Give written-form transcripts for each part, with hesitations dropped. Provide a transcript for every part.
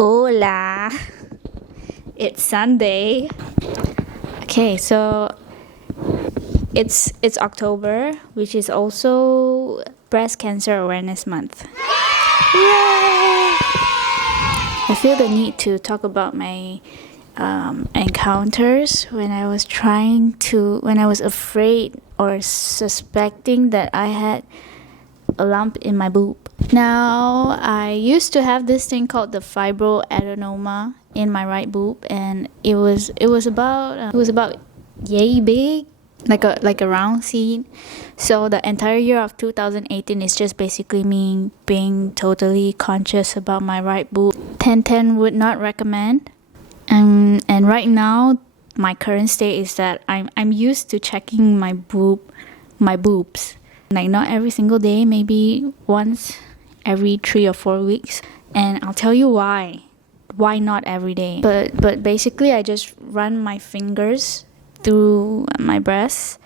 Hola! It's Sunday. Okay, so it's October, which is also Breast Cancer Awareness Month. Yay! I feel the need to talk about my encounters when I was afraid or suspecting that I had a lump in my boob. Now, I used to have this thing called the fibroadenoma in my right boob, and it was about yay big, like a round seed. So the entire year of 2018 is just basically me being totally conscious about my right boob. 10/10 would not recommend. And right now, my current state is that I'm used to checking my boobs. Like not every single day, maybe once every 3 or 4 weeks. And I'll tell you why. Why not every day? But basically I just run my fingers through my breasts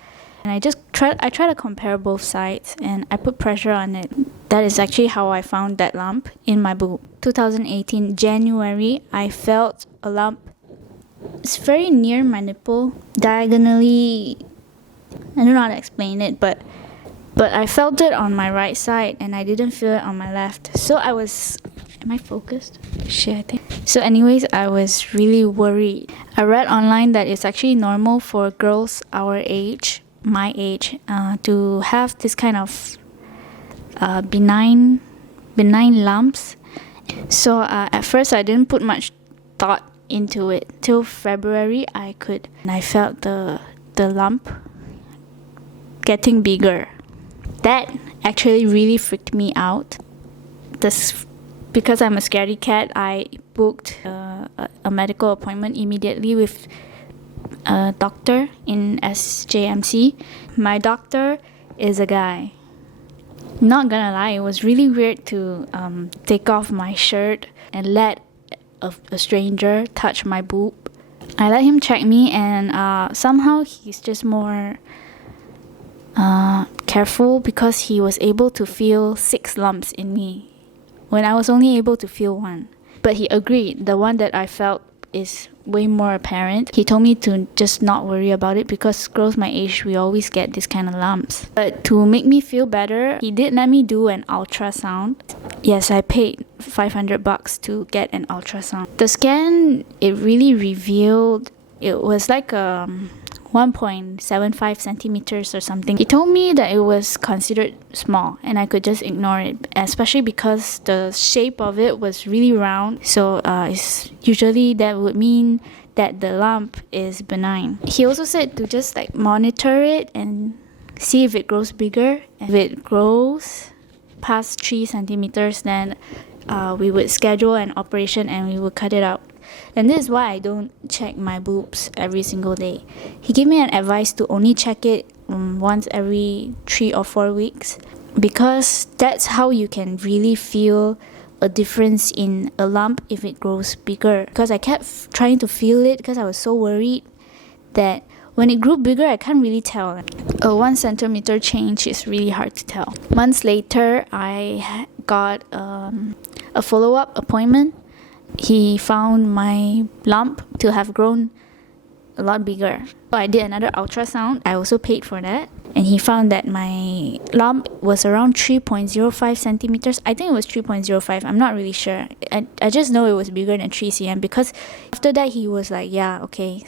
and I try to compare both sides and I put pressure on it. That is actually how I found that lump in my boob. 2018 January, I felt a lump. It's very near my nipple, diagonally. I don't know how to explain it, but I felt it on my right side and I didn't feel it on my left. So am I focused? Shit, I think. So anyways, I was really worried. I read online that it's actually normal for girls our age, my age, to have this kind of benign lumps. So at first I didn't put much thought into it. Till February and I felt the lump getting bigger. That actually really freaked me out. Because I'm a scaredy cat, I booked a medical appointment immediately with a doctor in SJMC. My doctor is a guy. Not gonna lie, it was really weird to take off my shirt and let a stranger touch my boob. I let him check me and somehow he's just more careful because he was able to feel 6 lumps in me when I was only able to feel 1. But he agreed, the one that I felt is way more apparent. He told me to just not worry about it because girls my age, we always get this kind of lumps. But to make me feel better, he did let me do an ultrasound. Yes, I paid $500 to get an ultrasound. The scan, it really revealed, it was like 1.75 centimeters or something. He told me that it was considered small and I could just ignore it, especially because the shape of it was really round. So usually that would mean that the lump is benign. He also said to just like monitor it and see if it grows bigger. If it grows past 3 centimeters, then we would schedule an operation and we would cut it out. And this is why I don't check my boobs every single day. He gave me an advice to only check it once every 3 or 4 weeks because that's how you can really feel a difference in a lump if it grows bigger. Because I kept trying to feel it because I was so worried that when it grew bigger, I can't really tell. A 1 centimeter change is really hard to tell. Months later, I got a follow-up appointment. He found my lump to have grown a lot bigger. So I did another ultrasound. I also paid for that. And he found that my lump was around 3.05 centimeters. I think it was 3.05. I'm not really sure. I just know it was bigger than 3 cm because after that he was like, yeah, okay,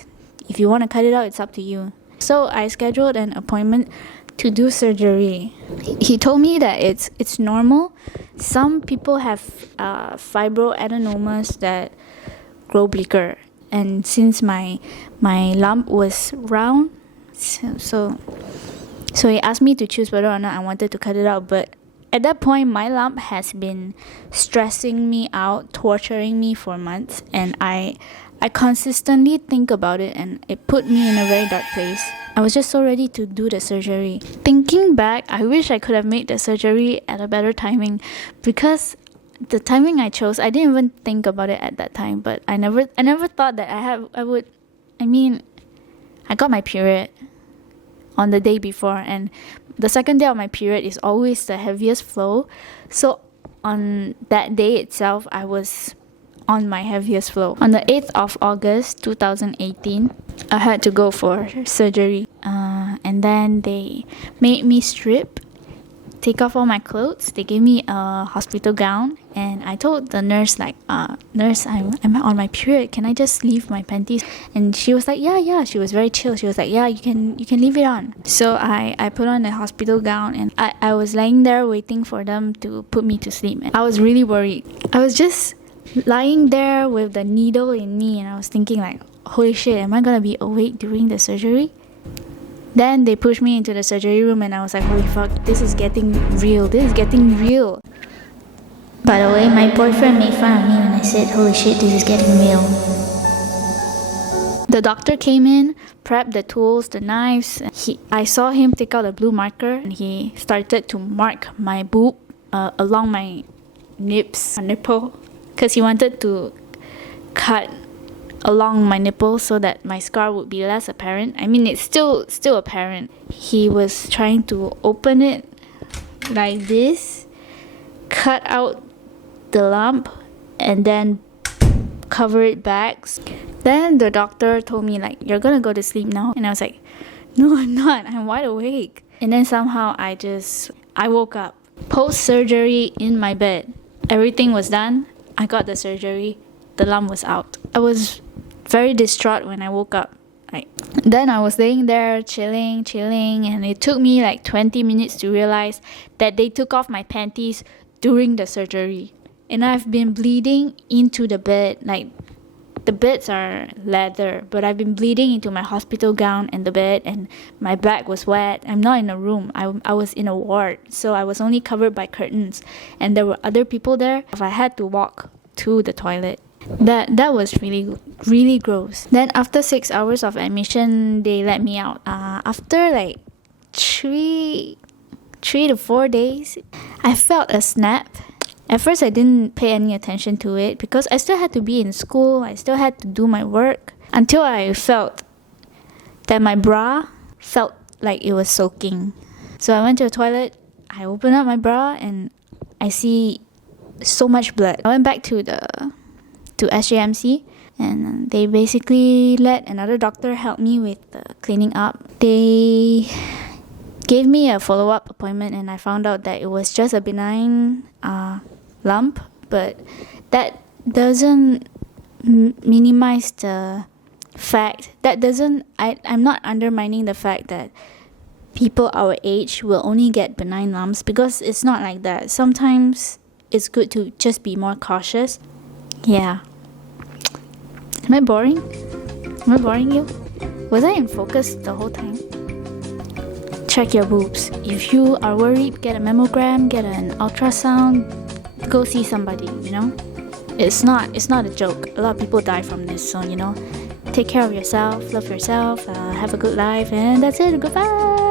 if you want to cut it out, it's up to you. So I scheduled an appointment to do surgery. He told me that it's normal. Some people have fibroadenomas that grow bigger, and since my lump was round, so he asked me to choose whether or not I wanted to cut it out. But at that point, my lump has been stressing me out, torturing me for months, and I consistently think about it, and it put me in a very dark place. I was just so ready to do the surgery. Thinking back, I wish I could have made the surgery at a better timing because the timing I chose, I didn't even think about it at that time. But I never thought that I got my period on the day before, and the second day of my period is always the heaviest flow. So on that day itself, I was on my heaviest flow. On the 8th of August 2018, I had to go for surgery. And then they made me take off all my clothes. They gave me a hospital gown, and I told the nurse, like, nurse, I'm on my period. Can I just leave my panties? And she was like, yeah. She was very chill. She was like, yeah, you can leave it on. So I put on the hospital gown, and I was lying there waiting for them to put me to sleep. And I was really worried. I was just lying there with the needle in me, and I was thinking like, holy shit, am I gonna be awake during the surgery? Then they pushed me into the surgery room, and I was like, holy fuck, this is getting real. By the way, my boyfriend made fun of me when I said, holy shit, this is getting real. The doctor came in, prepped the tools, the knives. I saw him take out a blue marker, and he started to mark my boob along my nipple, because he wanted to cut along my nipple so that my scar would be less apparent. I mean, it's still apparent. He was trying to open it like this, cut out the lump, and then cover it back. Then the doctor told me, like, you're gonna go to sleep now. And I was like, no, I'm not. I'm wide awake. And then somehow I woke up. Post-surgery in my bed. Everything was done. I got the surgery. The lump was out. I was very distraught when I woke up. Then I was laying there chilling, and it took me like 20 minutes to realize that they took off my panties during the surgery. And I've been bleeding into the bed. Like, the beds are leather, but I've been bleeding into my hospital gown and the bed, and my back was wet. I'm not in a room. I was in a ward, so I was only covered by curtains, and there were other people there. I had to walk to the toilet. That was really gross. Then after 6 hours of admission, they let me out. After like 3 to 4 days, I felt a snap. At first, I didn't pay any attention to it because I still had to be in school. I still had to do my work, until I felt that my bra felt like it was soaking. So I went to the toilet. I opened up my bra, and I see so much blood. I went back to SJMC, and they basically let another doctor help me with cleaning up. They gave me a follow-up appointment, and I found out that it was just a benign lump, but that doesn't minimize the fact that I'm not undermining the fact that people our age will only get benign lumps, because it's not like that. Sometimes it's good to just be more cautious. Yeah. Am I boring? Am I boring you? Was I in focus the whole time? Check your boobs. If you are worried, get a mammogram, get an ultrasound, go see somebody, you know? It's not a joke. A lot of people die from this, so, take care of yourself, love yourself, have a good life, and that's it. Goodbye!